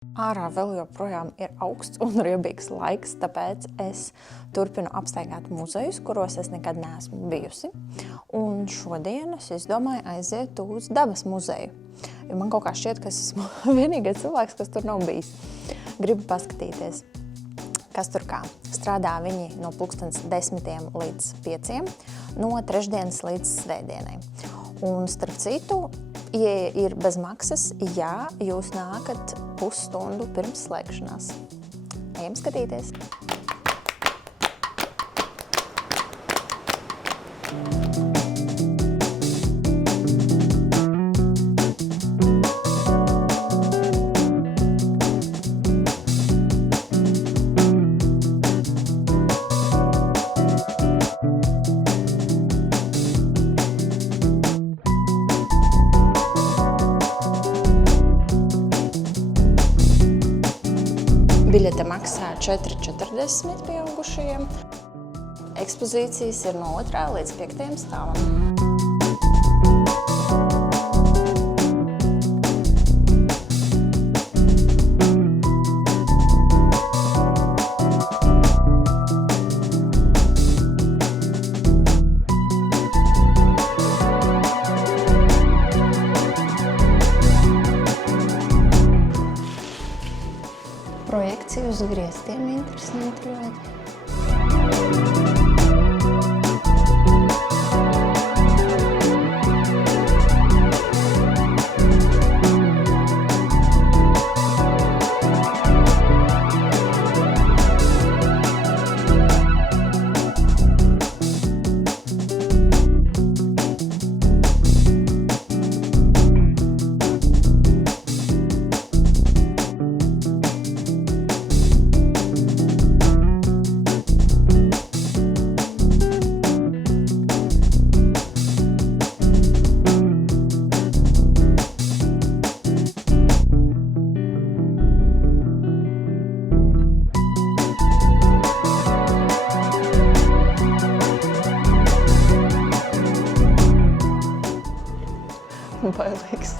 Ārā vēl joprojām ir augsts un riebīgs laiks, tāpēc es turpinu apstaigāt muzejus, kuros es nekad neesmu bijusi. Un šodien es izdomāju aiziet uz dabas muzeju, jo man kaut kā šķiet, ka es esmu vienīgais cilvēks, kas tur nav bijis. Gribu paskatīties, kas tur kā. Strādā viņi no 10 līdz 5, no trešdienas līdz svētdienai. Un starp citu, ieeja ir bez maksas, ja jūs nākat pusstundu pirms slēgšanās. Ejam skatīties! Biļete maksā 4,40 pieaugušajiem. Ekspozīcijas ir no 2. līdz 5. stāvam. Projekcija uz griestiem interesanti ļoti. Bailīgs.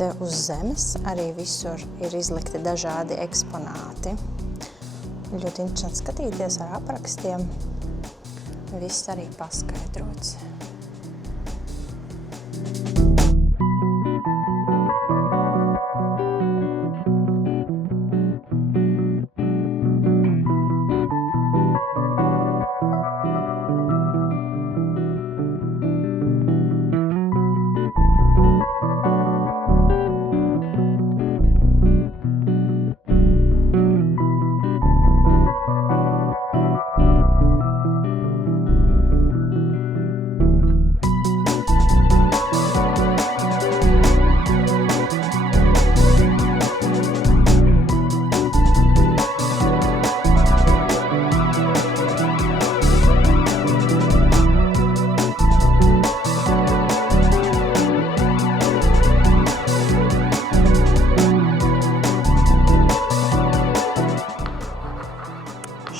Te uz zemes arī visur ir izlikti dažādi eksponāti. Ļoti interesanti skatīties ar aprakstiem. Viss arī paskaidrots.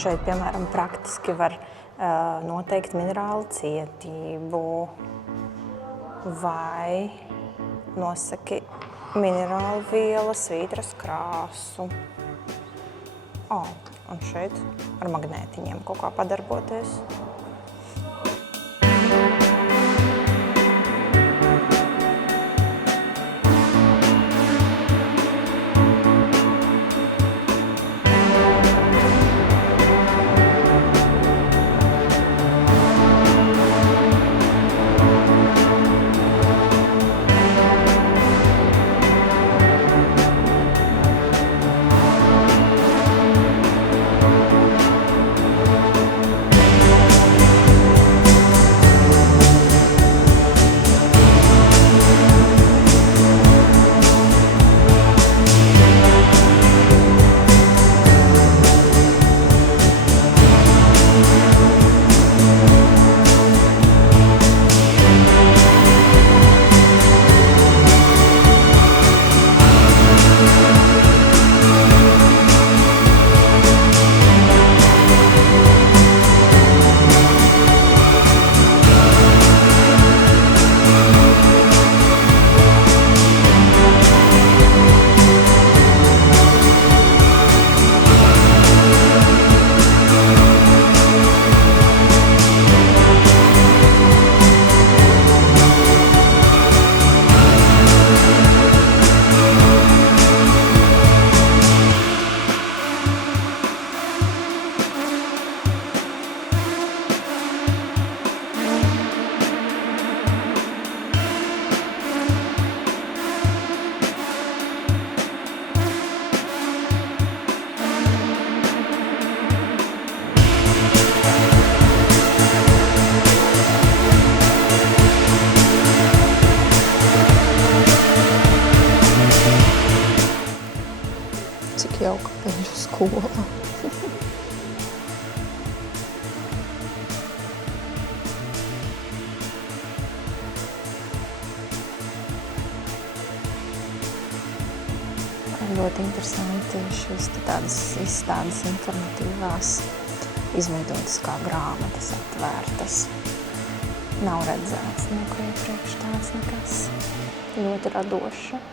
Šeit, piemēram, praktiski var noteikt minerālu cietību vai nosaki minerālu vielas, svītras krāsu. Un šeit ar magnētiņiem kaut kā padarboties. Tik jauka beigu skola. Ļoti interesanti šīs tādas izstādes informatīvās, izveidotas kā grāmatas atvērtas. Nav redzēts neko iepriekš tāds nekas. Ļoti radoša.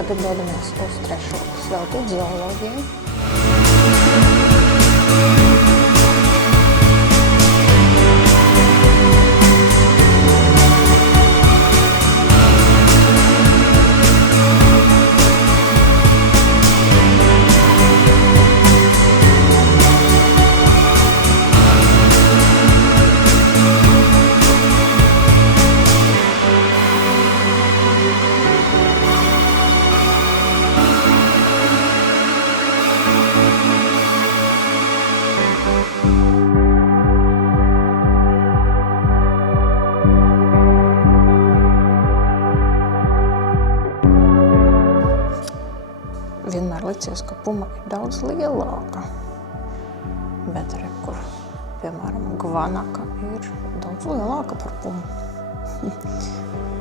Tagad dodamies uz trešo, kas veltīts zoologijai. Vienmēr licies, ka puma ir daudz lielāka, bet arī, kur, piemēram, gvanaka ir daudz lielāka par pumu.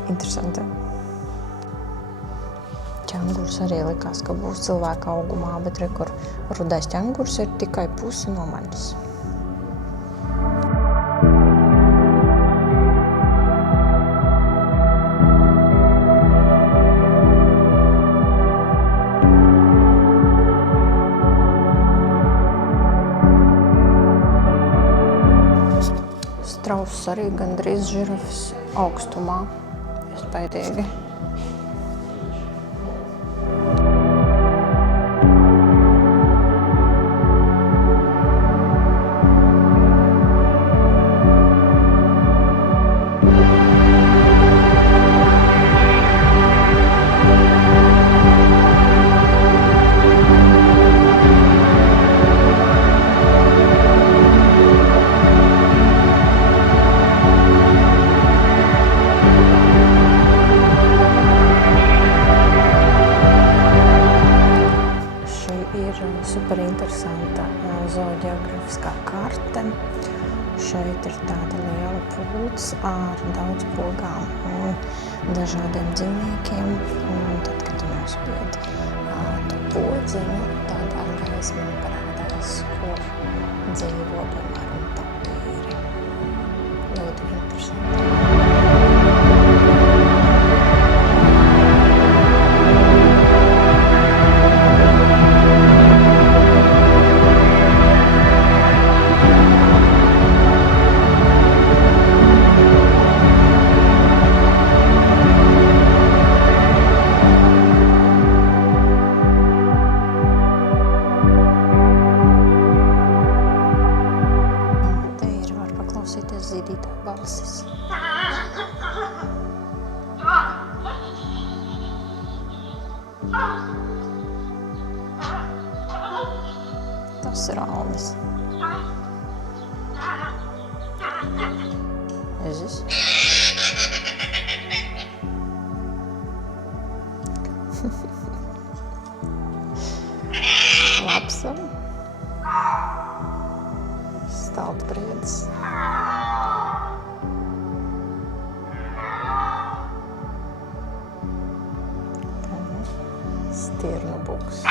Interesanti. Ķengurs arī likās, ka būs cilvēka augumā, bet arī, kur rudais ķengurs ir tikai pusi no manis. Strauss arī gandrīz žirafas augstumā. Iespējīgi. Superinteresanta zooģeogrāfiskā karte. Šeit ir tāda liela pults ar daudz pulgām un dažādiem dzīvniekiem. Un tad, kad tu nospied to podziņu, tad ar gaismu parādās, kur dzīvo, piemēram, tapīri. Ļoti interesanti. Zīdītāju balsis. Tas ir alnis. Ezis. Lapsam. Staltbriedis. Stirnu buks.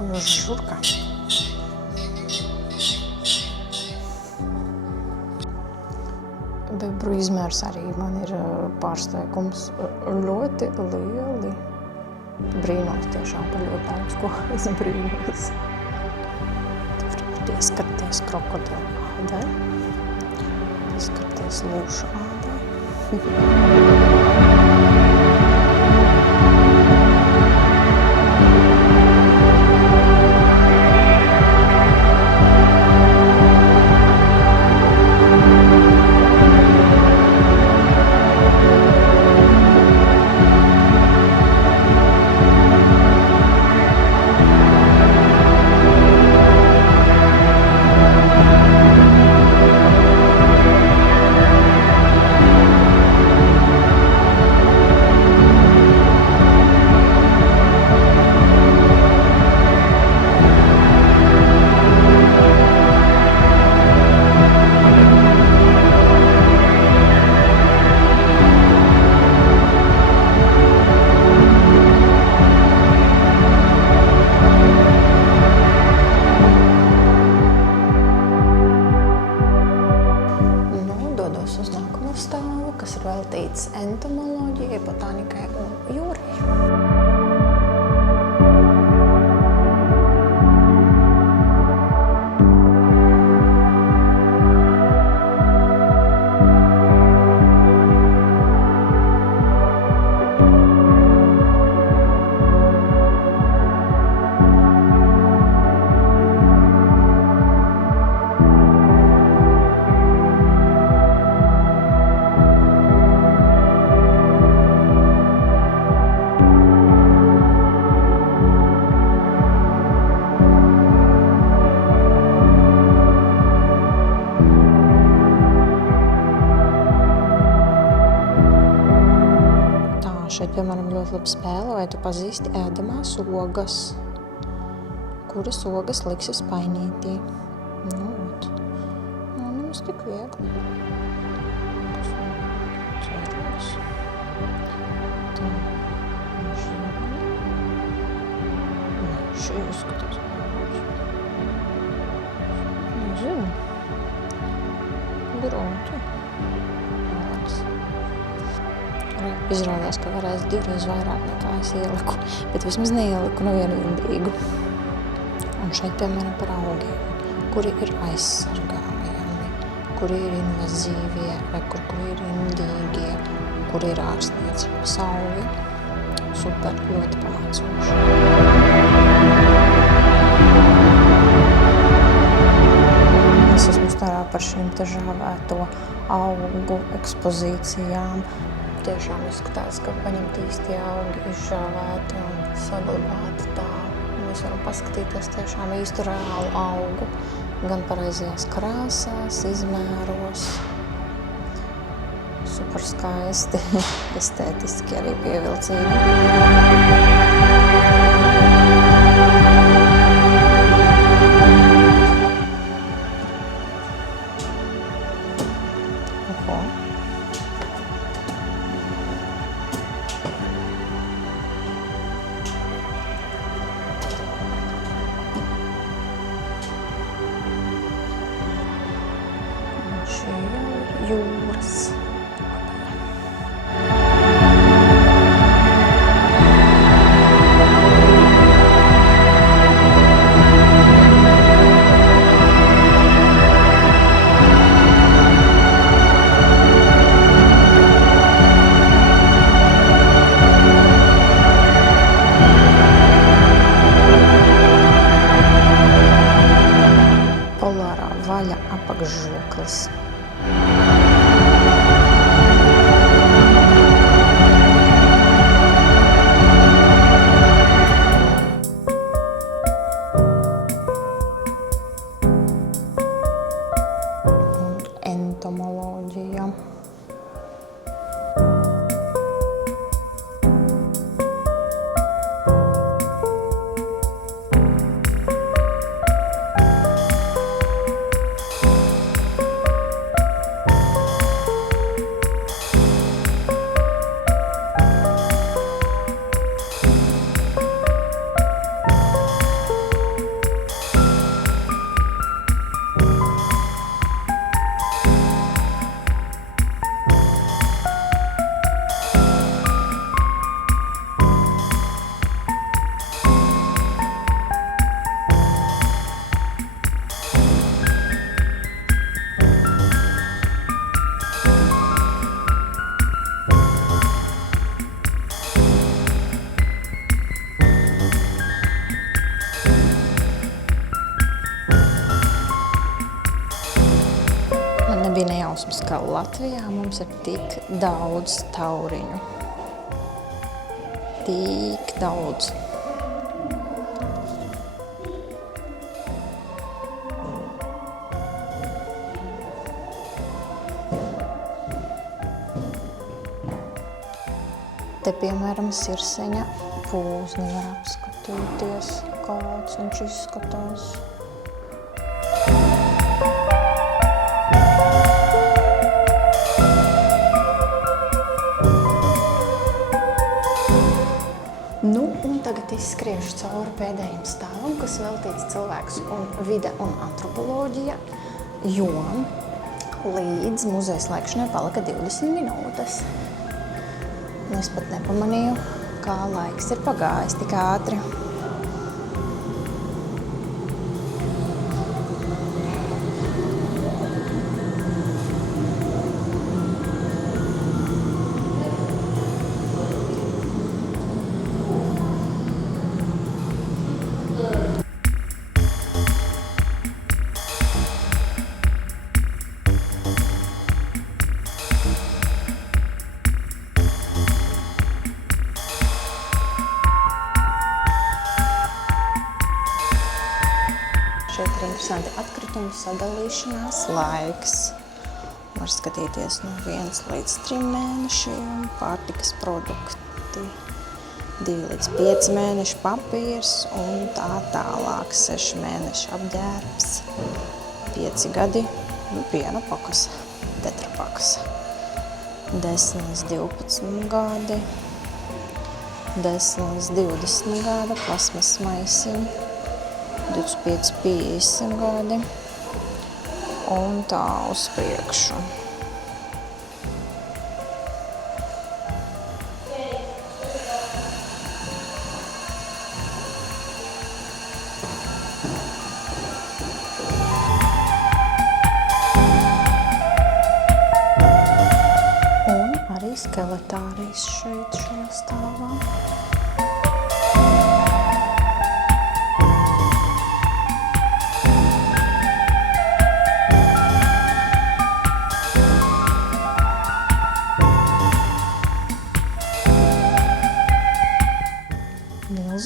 Un žurka. bebru izmērs arī man ir pārsteigums. Ļoti lieli. Brīnos tiešām par ļoti daudz, ko es brīnos. Pieskarties krokodilu ādai. Pieskarties lūšu ādai. Veltīts entomoloģijai, botānikai un jūrai. Šeit, piemēram, ļoti labi spēle, vai tu pazīsti ēdamās ogas, kuras ogas liksi spainītī. Nu, nemaz tik viegli. Cerības. Tā, šī izskatās. Nezinu. Grūti. Izrādās, ka varēs 2 reizes vairāk nekā es ieliku, bet vismaz neieliku nevienu indīgu. Un šeit, piemēram, par augiem, kuri ir aizsargājami, kuri ir invazīvie, kuri ir indīgie, kuri ir ārstniecības augi. Super, ļoti pamācoši. Es esmu starā par šīm te žāvēto augu ekspozīcijām. Tiešām izskatās, ka paņemt īsti augi, izžāvēti un saglabāti tā. Mēs varam paskatīties tiešām īstu reālu augu, gan pareizajās krāsās, izmēros. Super skaisti, estētiski arī pievilcīgi. Jūras. ka Latvijā mums ir tik daudz tauriņu. Tik daudz. Te, piemēram, sirseņa pūzni var apskatīties, kāds viņš izskatās. Nu, un tagad izskriešu cauri pēdējiem stāvam, kas veltīts cilvēks un vide un antropoloģija, jo līdz muzeja slēgšanai palika 20 minūtes. Es pat nepamanīju, kā laiks ir pagājis tik ātri. Šeit ir interesanti atkritumu sadalīšanās laiks. Var skatīties no 1 līdz 3 mēnešiem, pārtikas produkti, 2 līdz 5 mēneši papīrs un tā tālāk, 6 mēneši apģērbs, 5 gadi piena pakas, tetrapakas, 10 līdz 12 gadi, 10 līdz 20 gada, plasmas maisiņi, 25-50 gadi un tā uz priekšu. Un arī skeletārijas šeit šajā stāvā.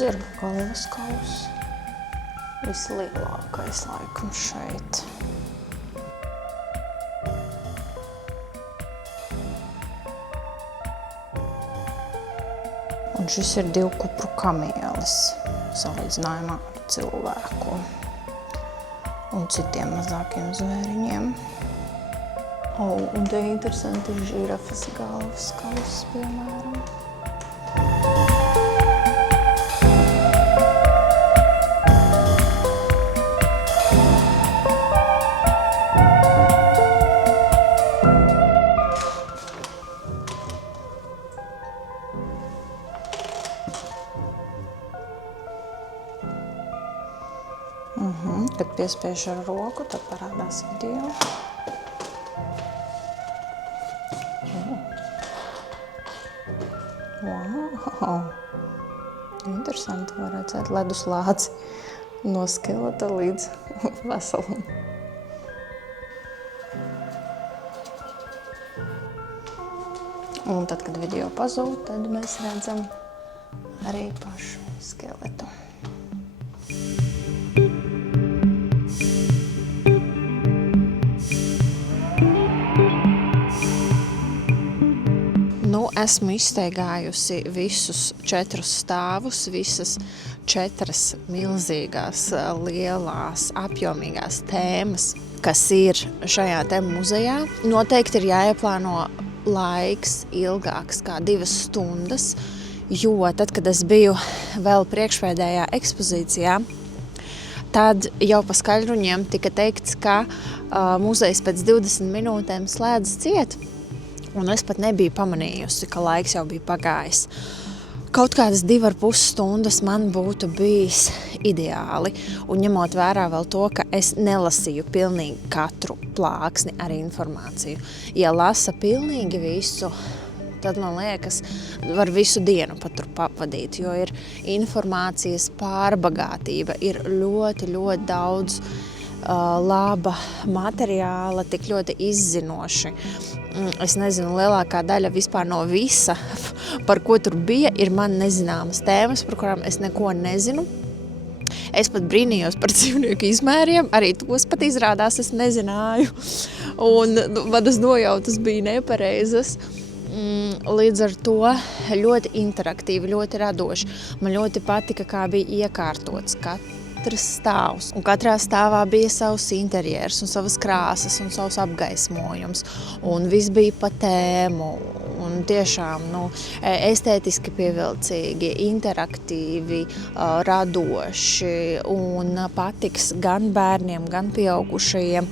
Zirgu galvas kauss. Vislielākais laikam šeit. Un šis ir 2 kupru kamielis, salīdzinājumā ar cilvēku un citiem mazākiem zvēriņiem. Un te interesanti ir žirafas galvas kauss, piemēram. Kad piespiež ar roku, tad parādās video. Wow! Interesanti, var redzēt ledus lāci no skeleta līdz veselam. Un tad, kad video pazūd, tad mēs redzam arī pašu skeletu. Esmu izstaigājusi visus 4 stāvus, visas 4 milzīgās, lielās, apjomīgās tēmas, kas ir šajā te muzejā. Noteikti ir jāieplāno laiks ilgāks kā 2 stundas, jo tad, kad es biju vēl priekšpēdējā ekspozīcijā, tad jau pa skaļruņiem tika teikts, ka muzejs pēc 20 minūtēm slēdz ciet. Un es pat nebiju pamanījusi, ka laiks jau bija pagājis. Kaut kādas 2,5 stundas man būtu bijis ideāli. Un ņemot vērā vēl to, ka es nelasīju pilnīgi katru plāksni ar informāciju. Ja lasa pilnīgi visu, tad man liekas, var visu dienu pat tur pavadīt, jo ir informācijas pārbagātība, ir ļoti, ļoti daudz laba materiāla, tik ļoti izzinoši. Es nezinu, lielākā daļa vispār no visa, par ko tur bija, ir man nezināmas tēmas, par kurām es neko nezinu. Es pat brīnījos par dzīvnieku izmēriem, arī tos pat izrādās es nezināju, un manas nojautas bija nepareizas. Līdz ar to ļoti interaktīvi, ļoti radoši. Man ļoti patika, kā bija iekārtots katrs stāvs, un katrā stāvā bija savs interjers un savas krāsas un savs apgaismojums, un viss bija pa tēmu, un tiešām estētiski pievilcīgi, interaktīvi, radoši un patiks gan bērniem, gan pieaugušajiem.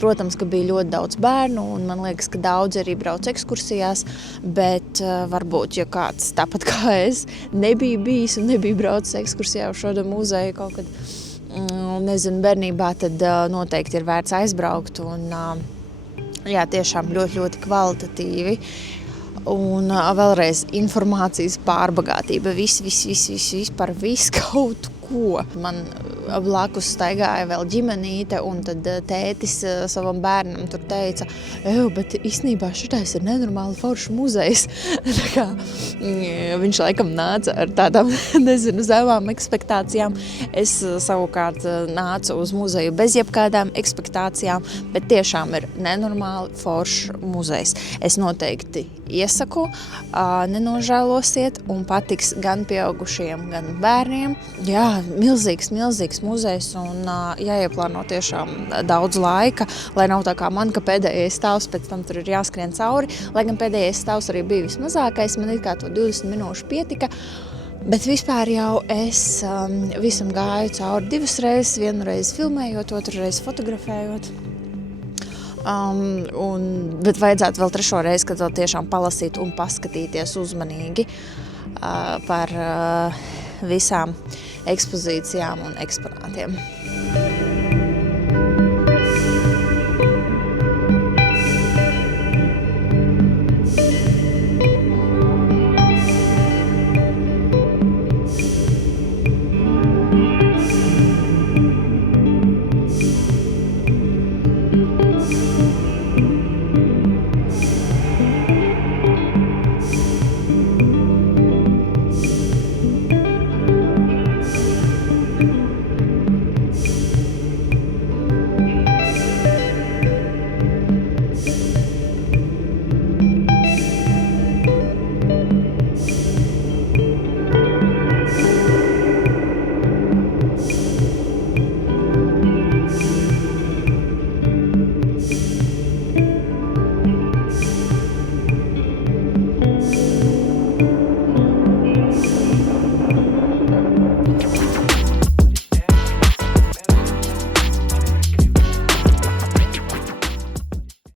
Protams, ka bija ļoti daudz bērnu, un man liekas, ka daudzi arī brauc ekskursijās, bet varbūt, ja kāds tāpat kā es nebija bijis un nebija braucis ekskursijā uz šo muzeju kaut kad, nezinu, bērnībā, tad noteikti ir vērts aizbraukt, un jā, tiešām ļoti, ļoti kvalitatīvi. Un vēlreiz informācijas pārbagātība, viss par visu kaut ko. Man blakus staigāja vēl ģimenīte, un tad tētis savam bērnam tur teica, bet īstenībā šitais ir nenormāli foršs muzejs. Viņš laikam nāca ar tādām, nezinu, zemām ekspektācijām. Es savukārt nācu uz muzeju bez jebkādām ekspektācijām, bet tiešām ir nenormāli foršs muzejs. Es noteikti iesaku, nenožēlosiet, un patiks gan pieaugušiem, gan bērniem. Jā, milzīgs muzejs, un jāieplāno tiešām daudz laika, lai nav tā kā man, ka pēdējais stāvs pēc tam tur ir jāskrien cauri, lai gan pēdējais stāvs arī bija vismazākais, man it kā to 20 minūšu pietika, bet vispār jau es visam gāju cauri 2 reizes, 1 reizi filmējot, 2 reizi fotografējot. Bet vajadzētu vēl 3. reizi, kad vēl tiešām palasīt un paskatīties uzmanīgi par visām ekspozīcijām un eksponātiem.